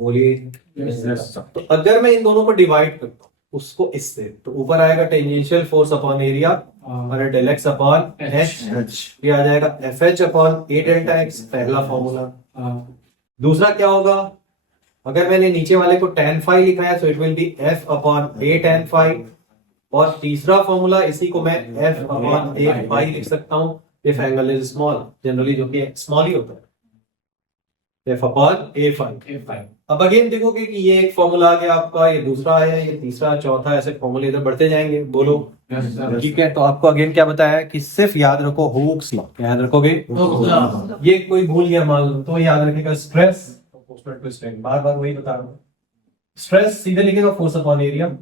बोलिए। तो अगर मैं इन दोनों को डिवाइड करता हूँ उसको इससे, तो ऊपर आएगा टेंजेंशियल फोर्स अपॉन एरिया और डेल एक्स अपॉन एच, ये आ जाएगा एफ एच अपॉन ए डेल्टा एक्स, पहला फॉर्मूला। दूसरा क्या होगा, अगर मैंने नीचे वाले को tan फाई लिखा है तो it will be F upon A tan phi, और तीसरा फॉर्मूला इसी को मैं एफ अपॉन ए फाई लिख सकता हूं if angle is small, generally जो कि स्मॉल ही होता है, एफ अपॉन ए फाई। अब अगेन देखोगे कि ये एक फॉर्मूला आ गया आपका, ये दूसरा आया, ये तीसरा, चौथा, ऐसे फॉर्मूले इधर बढ़ते जाएंगे बोलो। ठीक है, तो आपको अगेन क्या बताया कि सिर्फ याद रखो हुक्स लॉ, क्या याद रखोगे, ये कोई भूल गया मान लो तो याद रखेगा स्ट्रेस प्रोपोर्शनल टू स्ट्रेन, बार बार वही बता रहा हूँ। स्ट्रेस सीधे लिखेगा फोर्स अपॉन एरिया,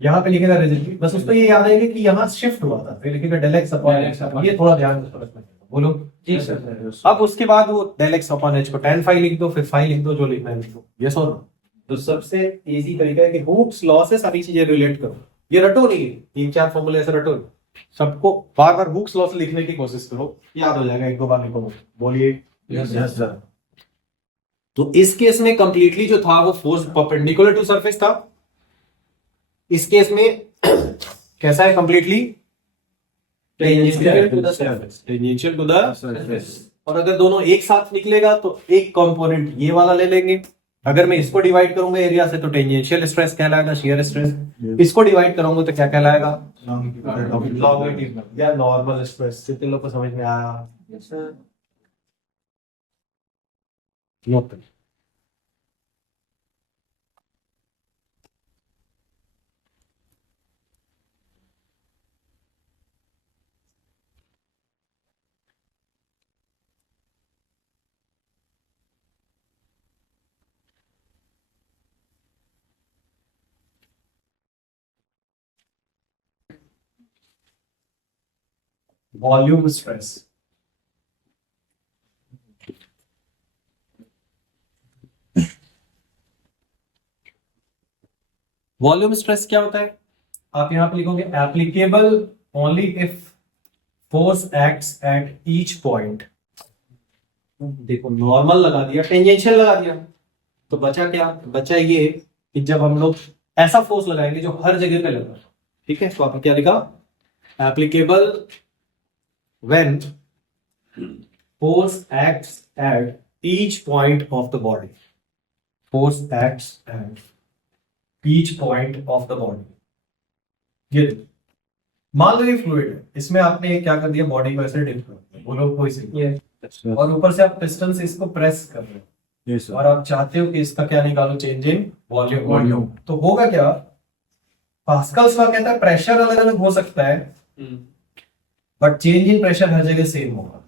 यहाँ पे लिखेगा रिजिडिटी, बस उसको ये याद रहेगा कि यहाँ शिफ्ट हुआ था, फिर लिखेगा डेल एक्स अपॉन एच, ये थोड़ा ध्यान रखना बोलो जी सर। अब उसके बाद वो डेल एक्स अपॉन एच को tan फाई लिख दो, फिर फाई लिख दो, जो लिखना है लिख दो, यस और नो। तो सबसे इजी तरीका है कि हुक्स लॉ से सारी चीजें रिलेट करो, ये रटो नहीं, तीन चार फॉर्मूले ऐसे रटो, सबको बार बार हुक्स लॉ से लिखने की कोशिश करो, याद हो जाएगा, एक दो बार लिखो, बोलिए यस सर। तो इस केस में कंप्लीटली जो था वो फोर्स परपेंडिकुलर टू सरफेस था, इस केस में कैसा है, completely tangential to the surface, tangential to the surface. और अगर दोनों एक साथ निकलेगा तो एक कंपोनेंट ये वाला ले लेंगे, अगर मैं इसको डिवाइड करूंगा एरिया से तो टेंजेंशियल स्ट्रेस कहलाएगा, शियर स्ट्रेस। इसको डिवाइड करूंगा तो क्या कहलाएगा, लॉन्गिट्यूडनल या नॉर्मल स्ट्रेस। कितने लोग को समझ में आया, yes sir. Volume stress. Volume stress क्या होता है? आप यहां पे लिखोगे applicable only if force acts at each point. देखो नॉर्मल लगा दिया, टेंजेंशियल लगा दिया, तो बचा क्या? बचा ये कि जब हम लोग ऐसा फोर्स लगाएंगे जो हर जगह पे लगा, ठीक है, तो आपने क्या लिखा? Applicable when force acts at each point of the body. Force acts at each point of the body. ये देखो, मान लो ये फ्लूइड है, इसमें आपने क्या कर दिया? बॉडी को ऐसे डिप कर दिया, बोलो कोई सी, और ऊपर से आप पिस्टन से इसको प्रेस कर रहे हो, yes, और आप चाहते हो कि इसका क्या निकालो? Change in volume. तो होगा क्या? पास्कल्स लॉ कहता है प्रेशर अलग अलग हो सकता है, बट चेंज इन प्रेशर हर जगह सेम होगा।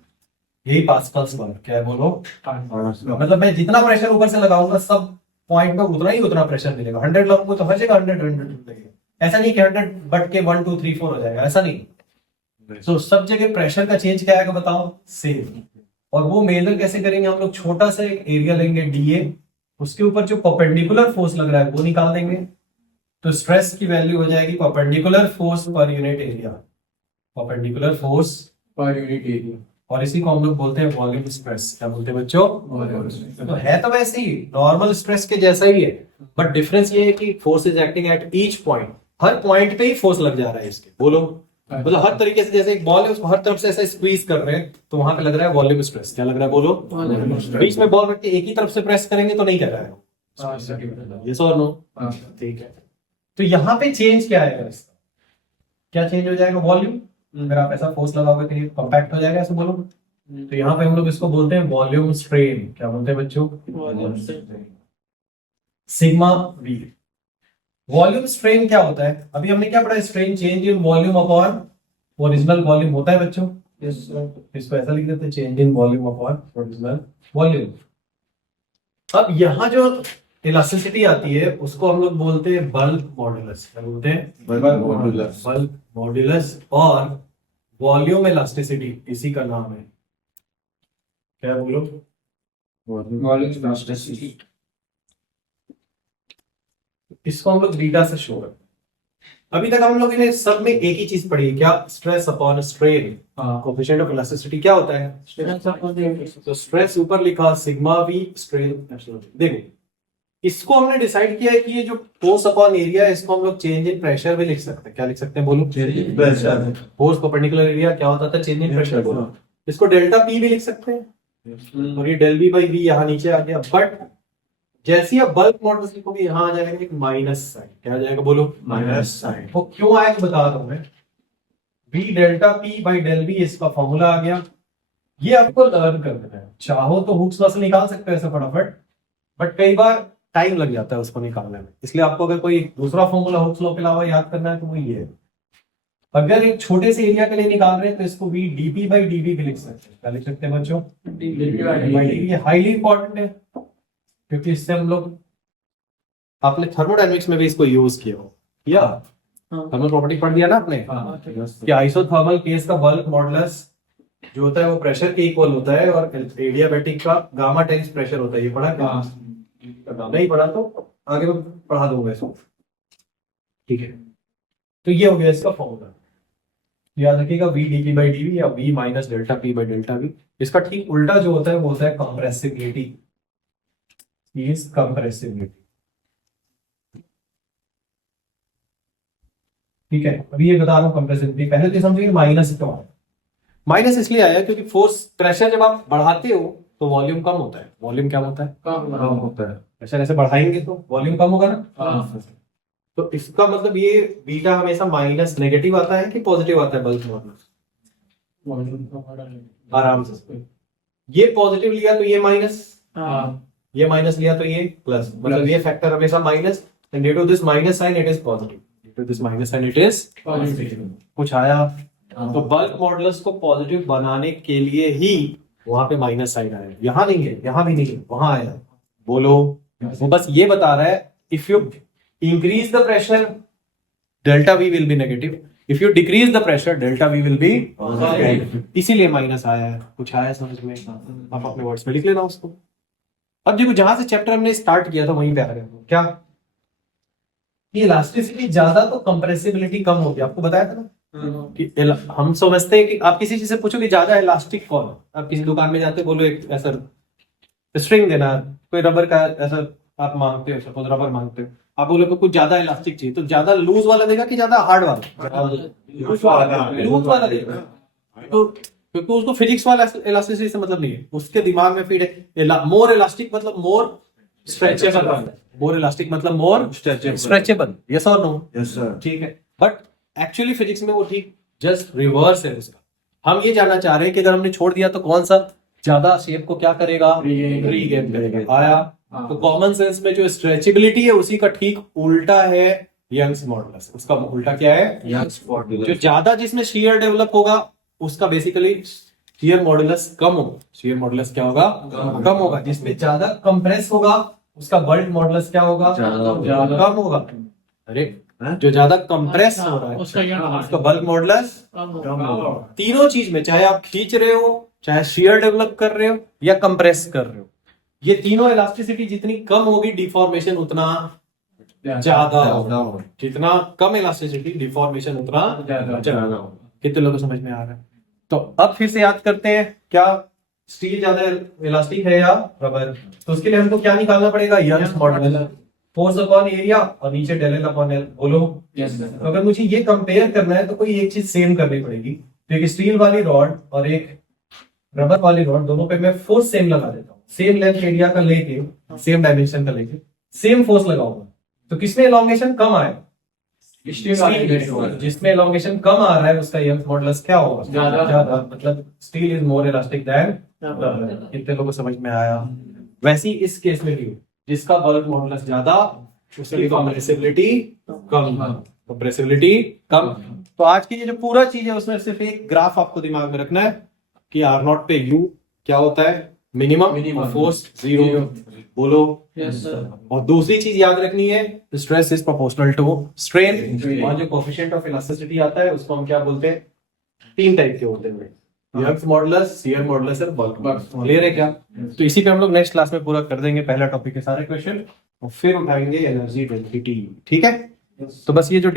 यही पास्कल्स लॉ क्या है? बोलो। मतलब मैं जितना प्रेशर ऊपर से लगाऊंगा सब पॉइंट पे उतना प्रेशर मिलेगा। 100 लगाऊंगा तो हर जगह 100 लगेगा। ऐसा नहीं कि 100 बट के 1 2 3 4 हो जाएगा, ऐसा नहीं। तो सब जगह प्रेशर का चेंज क्या आएगा? बताओ, सेम। और वो मेजर कैसे करेंगे हम लोग? छोटा सा एक एरिया लेंगे डीए, उसके ऊपर जो परपेंडिकुलर फोर्स लग रहा है वो निकाल देंगे, तो स्ट्रेस की वैल्यू हो जाएगी perpendicular force per unit area. Perpendicular force per unit area, और इसी को हम लोग बोलते हैं वॉल्यूम स्ट्रेस। क्या बोलते हैं बच्चों? तो है तो वैसे ही नॉर्मल स्ट्रेस के जैसा ही है, बट डिफरेंस ये है कि force is acting at each point. Her point पे ही फोर्स लग जा रहा है इसके। बोलो, मतलब हर तरीके से, जैसे एक बॉल है उसको हर तरफ से ऐसा स्क्वीज कर रहे हैं, तो वहां पे लग रहा है वॉल्यूम स्ट्रेस। क्या लग रहा है? बोलो। बीच में बॉल रख के एक ही तरफ से प्रेस करेंगे तो नहीं कर रहा है। यस और नो? ठीक है। तो यहाँ पे चेंज क्या आएगा इसका? क्या चेंज हो जाएगा? वॉल्यूम। अगर आप ऐसा फोर्स लगाओगे तो ये कॉम्पैक्ट हो जाएगा, ऐसा बोलो। तो यहाँ पे हम लोग इसको बोलते हैं वॉल्यूम स्ट्रेन। क्या बोलते हैं बच्चों? Sigma we. वॉल्यूम स्ट्रेन क्या होता है? अभी हमने क्या पढ़ा? Strain change in volume upon original volume होता है बच्चों। इसको ऐसा लिख देते हैं, change in volume upon original volume. अब यहाँ जो इलास्टिसिटी आती है उसको हम लोग बोलते हैं बल्क मॉड्यूलस। क्या बोलते हैं? बल्क मॉड्यूलस और वॉल्यूम इलास्टिसिटी इसी का नाम है। क्या बोलो? Volume elasticity. इसको हम लोग बीटा से शो करते हैं। अभी तक हम लोग ने सब में एक ही चीज पढ़ी है, क्या? Stress upon strain, coefficient of elasticity क्या होता है? तो स्ट्रेस ऊपर लिखा सिग्मा वी, स्ट्रेन एप्सिलॉन। देखो, इसको हमने डिसाइड किया है कि ये जो फोर्स अपॉन एरिया है इसको हम लोग चेंज इन प्रेशर भी लिख सकते हैं। क्या लिख सकते हैं? बोलो। Change in pressure. Force perpendicular area क्या होता था? Change in pressure. बोलो। इसको डेल्टा पी भी लिख सकते हैं, और ये डेल बी बाई वी यहाँ नीचे आ गया। बट जैसे आप बल्क मॉडल्स लिखोगे यहाँ आ जाएगा एक माइनस साइन। क्या आ जाएगा? बोलो। Minus sign. वो क्यों आएगा बता रहा हूं मैं। v delta p by del B इसका फॉर्मूला आ गया। ये आपको लर्न कर देना है। चाहो तो हुक्स लॉ से निकाल सकते हो ऐसे फटाफट, बट कई बार टाइम लग जाता है उसको निकालने में। इसलिए आपको अगर कोई दूसरा फॉर्मूला हुक्स लॉ के अलावा याद करना है तो वो ये है। अगर एक छोटे से एरिया के लिए निकाल रहे हैं तो इसको v dp बाई dv भी लिख सकते हैं। क्या लिख सकते हैं बच्चों? ये हाईली इंपॉर्टेंट है, क्योंकि इससे हम लोग, आपने थर्मोडायनेमिक्स में भी इसको यूज किया हो, या थर्मल प्रॉपर्टी पढ़ दिया ना आपने, कि आइसोथर्मल केस का बल्क मॉडुलस जो होता है वो प्रेशर के इक्वल होता है, और एडियाबैटिक का गामा टाइम्स प्रेशर होता है। ये पढ़ा क्या? नहीं पढ़ा तो आगे मैं पढ़ा दूंगा इसको। ठीक है, तो ये हो गया इसका फॉर्मूला। याद रखिएगा v dp बाई dv या v minus delta p by delta v। इसका ठीक उल्टा जो होता है वो होता है कंप्रेसिबिलिटी। Is compressibility. ठीक है, अभी ये बता रहा हूं कंप्रेसिबिलिटी। पहले तो समझिए माइनस क्यों आया। माइनस इसलिए आया क्योंकि फोर्स, प्रेशर जब आप बढ़ाते हो तो वॉल्यूम कम होता है। वॉल्यूम क्या होता है? कम होता है। प्रेशर ऐसे बढ़ाएंगे तो वॉल्यूम कम होगा ना। तो इसका मतलब ये बीटा हमेशा माइनस नेगेटिव आता है कि पॉजिटिव आता है बल्क मॉडुलस? आराम से, ये पॉजिटिव लिया तो ये माइनस, ये माइनस लिया तो ये प्लस, मतलब ये फैक्टर हमेशा minus, and due to this minus sign it is positive. Due to this minus sign it is positive. कुछ आया? तो बल्क मॉडुलस को पॉजिटिव बनाने के लिए ही वहां पे माइनस साइन आया। यहां नहीं है, यहां भी नहीं है, वहां आया। बोलो। वो बस ये बता रहा है if you increase the pressure delta v will be negative, if you decrease the pressure delta we will be, इसीलिए माइनस आया है। कुछ आया समझ में? आप अपने वर्ड्स में लिख लेना उसको। अब देखो जहां से चैप्टर हमने स्टार्ट किया था वहीं पे आ रहे हैं। क्या कि इलास्टिसिटी ज्यादा तो कंप्रेसिबिलिटी कम होगी। आपको बताया था ना कि हम समझते हैं कि आप किसी चीज से पूछो कि ज्यादा इलास्टिक कौन है, आप किसी दुकान में जाते बोलो एक ऐसा स्ट्रिंग देना, कोई रबर का ऐसा आप मांगते हो, सपोज रबर मांगते हो, आप बोलो कि कुछ ज्यादा इलास्टिक चाहिए तो ज्यादा लूज वाला देगा कि ज्यादा हार्ड वाला? लूज वाला देगा। तो क्योंकि उसको फिजिक्स वाला इलास्टिसिटी से मतलब नहीं है, उसके दिमाग में फिर मोर इलास्टिक मतलब मोर स्ट्रेचेबल, मोर इलास्टिक मतलब मोर स्ट्रेचेबल। यस और नो? Yes sir. ठीक है, बट एक्चुअली फिजिक्स में वो ठीक जस्ट रिवर्स है उसका। हम ये जानना चाह रहे हैं कि अगर हमने छोड़ दिया तो कौन सा ज्यादा शेप को क्या करेगा? रीगेन करेगा। आया? तो कॉमन सेंस में जो स्ट्रेचेबिलिटी है उसी का ठीक उल्टा है यंग्स मॉडुलस। उसका उल्टा क्या है? Young's modulus. जो ज्यादा जिसमें शियर डेवलप होगा उसका बेसिकली शियर मॉडुलस कम होगा। शियर मॉडुलस क्या होगा? कम होगा। जिसमें ज्यादा कंप्रेस होगा उसका बल्क मॉडुलस क्या होगा? कम होगा। अरे जो ज्यादा कंप्रेस हो रहा है उसका बल्क मॉडुलस कम होगा। तीनों चीज में, चाहे आप खींच रहे हो, चाहे शियर डेवलप कर रहे हो या कंप्रेस कर रहे हो, ये तीनों इलास्टिसिटी जितनी कम होगी डिफॉर्मेशन उतना ज्यादा होगा। जितना कम इलास्टिसिटी डिफॉर्मेशन उतना ज्यादा होगा। कितने लोगों को समझ में आ रहा है? तो अब फिर से याद करते हैं, क्या स्टील ज्यादा इलास्टिक है या रबर? तो उसके लिए हमको क्या निकालना पड़ेगा? Young's modulus, force upon area और नीचे डेल एल अपॉन एल। बोलो। तो अगर मुझे ये कंपेयर करना है तो कोई एक चीज सेम करनी पड़ेगी। तो एक स्टील वाली रॉड और एक रबर वाली रॉड, दोनों पे मैं फोर्स सेम लगा देता हूँ। सेम लेंथ एरिया का लेके, सेम डायमेंशन का लेके सेम फोर्स लगाऊंगा। तो किसमें एलोंगेशन कम आएगा? जिसमें एलोंगेशन कम आ रहा है उसका यंग्स मॉडुलस क्या होगा? ज्यादा। मतलब steel is more elastic than rubber. कितने लोगों को समझ में आया? वैसी इस केस में भी जिसका बल्क मॉडुलस ज्यादा उसकी कंप्रेसिबिलिटी कम। कंप्रेसिबिलिटी कम। तो आज की ये जो पूरा चीज है उसमें सिर्फ एक ग्राफ आपको दिमाग में रखना है कि आर नॉट पे यू क्या होता है? Minimum force 0। बोलो। और दूसरी चीज याद रखनी है, stress is proportional to strain. और जो कोएफिशिएंट ऑफ इलास्टिसिटी आता है उसको हम क्या बोलते हैं? 3 टाइप के होते हैं, यंग्स मॉडुलस, शियर मॉडुलस और बल्क मॉडुलस। क्लियर है क्या? तो इसी पे हम लोग नेक्स्ट क्लास में पूरा कर देंगे पहला टॉपिक के सारे क्वेश्चन और फिर उठाएंगे एनर्जी डेंसिटी। ठीक है? तो बस ये जो